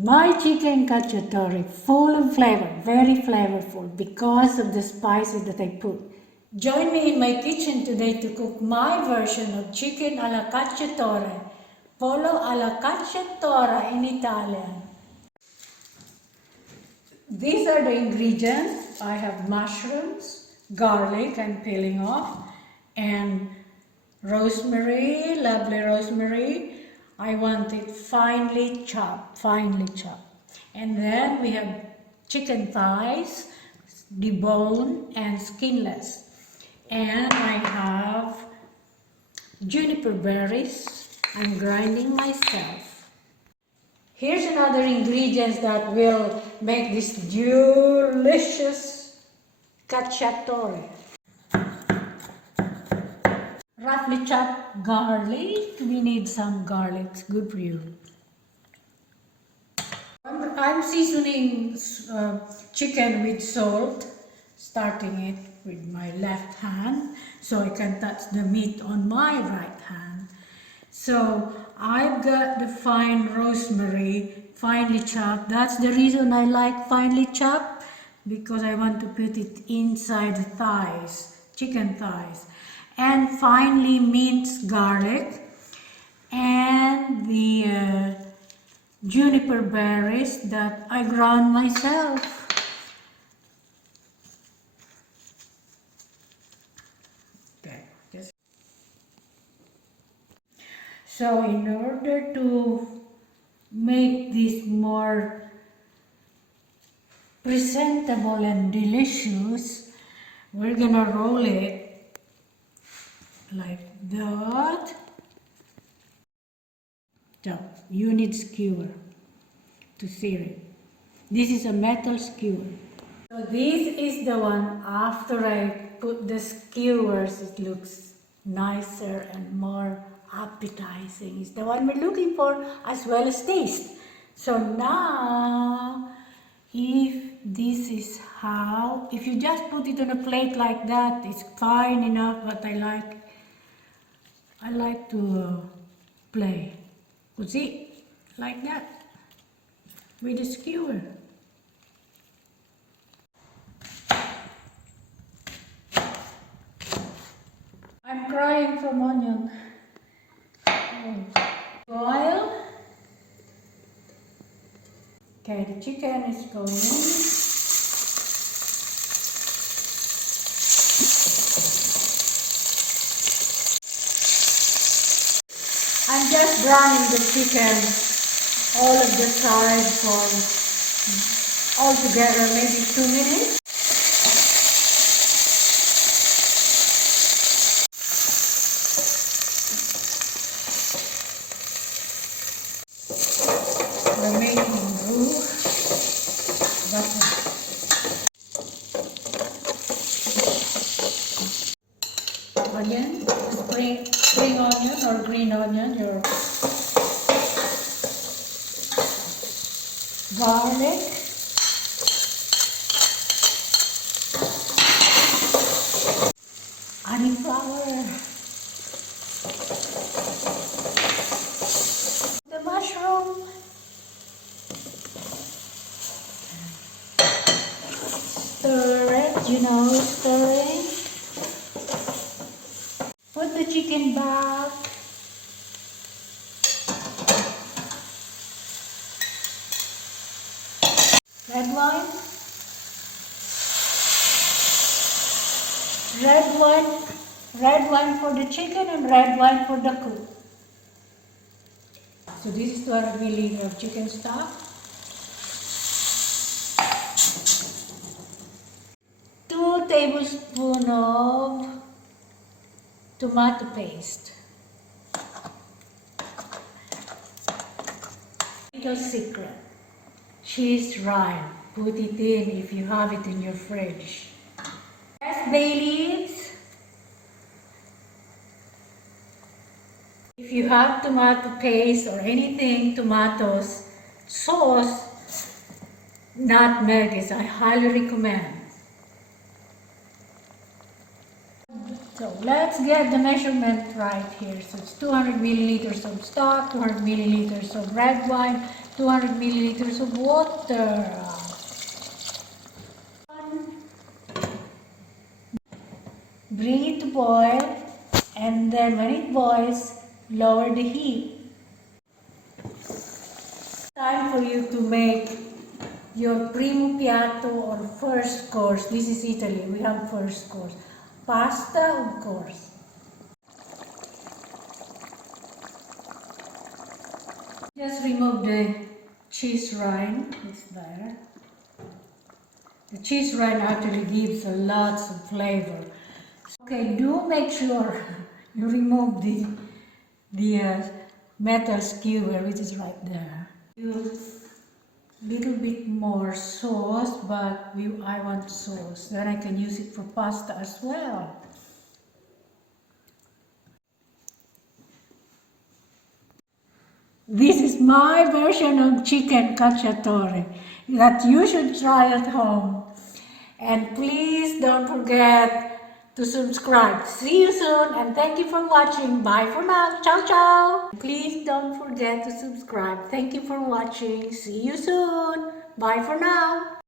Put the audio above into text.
My chicken cacciatore, full of flavor, very flavorful because of the spices that I put. Join me in my kitchen today to cook my version of chicken alla cacciatore, pollo alla cacciatore in Italian. These are the ingredients. I have mushrooms, garlic I'm peeling off, and rosemary, lovely rosemary. I want it finely chopped, And then we have chicken thighs, deboned and skinless. And I have juniper berries. I'm grinding myself. Here's another ingredient that will make this delicious cacciatore. Roughly chopped garlic. We need some garlic. It's good for you. I'm seasoning chicken with salt, starting it with my left hand so I can touch the meat on my right hand. So I've got the fine rosemary, finely chopped. That's the reason I like finely chopped, because I want to put it inside the thighs, chicken thighs. And finely minced garlic and the juniper berries that I ground myself. Okay. So in order to make this more presentable and delicious, we're gonna roll it like that. So you need skewer to sear it. This is a metal skewer. So this is the one after I put the skewers, it looks nicer and more appetizing. It's the one we're looking for, as well as taste. So now, if this is how, if you just put it on a plate like that, it's fine enough, but I like to play. See, like that, with a skewer. I'm crying from onion. Oil. Okay, the chicken is going in. I'm just browning the chicken, all of the sides for all together maybe 2 minutes. We're making roux butter. Onion, spring onion or green onion, your garlic, honey flower, the mushroom, stir it, stirring. Put the chicken back. Red wine. Red wine for the chicken and red wine for the cook. So this is 200 milliliters of chicken stock. 2 tablespoons of tomato paste. Little secret. Cheese rind. Put it in if you have it in your fridge. Fresh bay leaves. If you have tomato paste or anything, tomatoes, sauce, nutmeg is I highly recommend. So let's get the measurement right here. So it's 200 milliliters of stock, 200 milliliters of red wine, 200 milliliters of water. Bring it to boil, and then when it boils, lower the heat. Time for you to make your primo piatto or first course. This is Italy, we have first course. Pasta, of course. Just remove the cheese rind, it's there. The cheese rind actually gives a lots of flavor. Okay, do make sure you remove the metal skewer, which is right there. Little bit more sauce, but I want sauce. Then I can use it for pasta as well. This is my version of chicken cacciatore that you should try at home. And please don't forget to subscribe. See you soon and thank you for watching. Bye for now. Ciao, ciao. Please don't forget to subscribe. Thank you for watching. See you soon. Bye for now.